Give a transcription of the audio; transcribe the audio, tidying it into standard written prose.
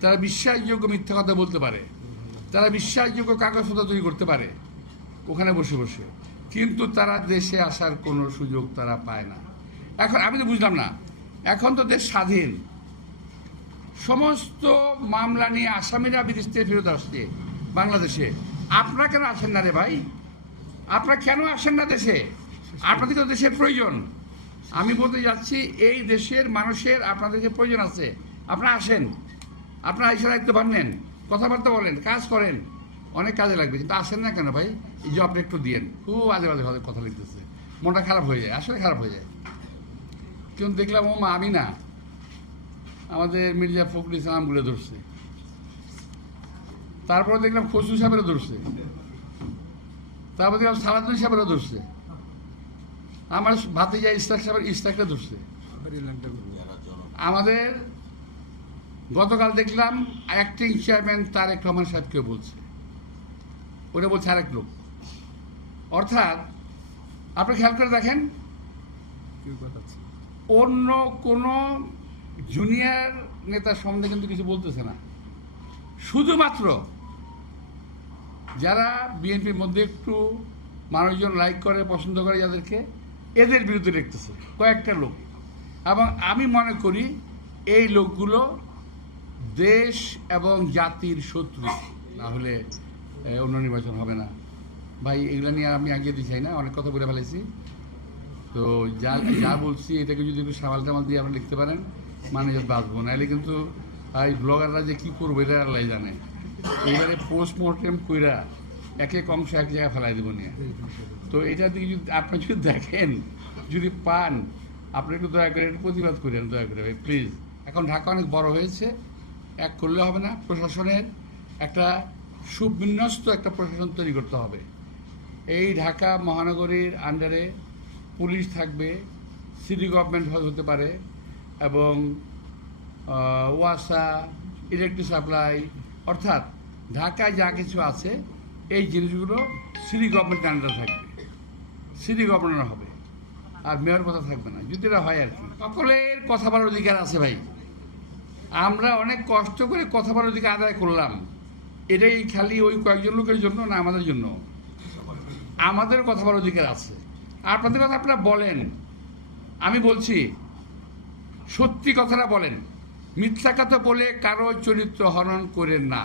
তারা বিশ্বাসযোগ্য মিথ্যা কথা বলতে পারে, তারা বিশ্বাসযোগ্য কাগজপত্র তৈরি করতে পারে ওখানে বসে বসে, কিন্তু তারা দেশে আসার কোনো সুযোগ তারা পায় না। এখন আমি তো বুঝলাম না, এখন তো দেশ স্বাধীন, সমস্ত মামলা নিয়ে আসামিরা বিদেশ থেকে ফেরত আসছে বাংলাদেশে, আপনারা কেন আসেন না রে ভাই? আপনারা কেন আসেন না দেশে? আপনাদের তো দেশের প্রয়োজন। আমি বলতে যাচ্ছি, এই দেশের মানুষের আপনাদেরকে প্রয়োজন আছে, আপনারা আসেন, আপনারা এসে দায়িত্ব নেন, কথাবার্তা বলেন, কাজ করেন, অনেক কাজে লাগবে, কিন্তু আসেন না কেন ভাই? এই জবটা একটু দিয়েন। খুব আজে বাজে কথা লিখতেছে, মনটা খারাপ হয়ে যায়, আসলে খারাপ হয়ে যায়। কিন্তু দেখলাম ও মা আমি না, আমাদের মির্জা ফখরুল ইসলামগুলো ধরছে, তারপরে দেখলাম খসরু সাহেবেরও ধরছে, তারপর দেখলাম সালাউদ্দিন সাহেবেরও ধরছে, আমার ভাতিজা ইস্তাক সাহেবের ইস্তাকটা ধরছে। আমাদের গতকাল দেখলাম অ্যাক্টিং চেয়ারম্যান তারেক রহমান সাহেবকেও বলছে, ওটা বলছে আরেক লোক। অর্থাৎ আপনি খেয়াল করে দেখেন, অন্য কোনো জুনিয়র নেতার সম্বন্ধে কিন্তু কিছু বলতেছে না, শুধুমাত্র যারা বিএনপির মধ্যে একটু মানুষজন লাইক করে, পছন্দ করে যাদেরকে, এদের বিরুদ্ধে লিখতেছে কয়েকটা লোক। এবং আমি মনে করি এই লোকগুলো দেশ এবং জাতির শত্রু, না হলে অন্য নির্বাচন হবে না ভাই। এগুলো নিয়ে আমি আগে দিতে চাই না, অনেক কথা বলে ফেলেছি। তো যা বলছি এটাকে যদি একটু সামাল টামাল দিয়ে আপনারা লিখতে পারেন, মানুষ বাঁচবো, নাহলে কিন্তু এই ব্লগাররা যে কী করবো এটা আল্লাহ জানে। এইবারে পোস্টমর্টেম কইরা এক এক অংশ এক জায়গায় ফেলাই দেবো নিয়ে। তো এটা দিকে যদি আপনি যদি দেখেন, যদি পান, আপনি একটু দয়া করে একটু প্রতিবাদ করেন, দয়া করে ভাই প্লিজ। এখন ঢাকা অনেক বড় হয়েছে, এক করলে হবে না, প্রশাসনের একটা সুবিন্যস্ত একটা প্রশাসন তৈরি করতে হবে। এই ঢাকা মহানগরীর আন্ডারে পুলিশ থাকবে, সিটি গভর্নমেন্ট হতে পারে, এবং ওয়াসা, ইলেকট্রিক সাপ্লাই, অর্থাৎ ঢাকায় যা কিছু আছে এই জিনিসগুলো সিটি গভর্নমেন্টের আন্ডারে থাকবে, সিটি গভর্নর হবে, আর মেয়র কথা থাকবে না, যদি এটা হয় আর কি। সকলের কথা বলার অধিকার আছে ভাই, আমরা অনেক কষ্ট করে কথা বলার অধিকার আদায় করলাম, এটাই খালি ওই কয়েকজন লোকের জন্য না, আমাদের জন্য। আমাদের কথা বলার অধিকার আছে, আপনাদের কথা আপনারা বলেন। আমি বলছি সত্যি কথাটা বলেন, মিথ্যা কথা বলে কারো চরিত্র হনন করেন না।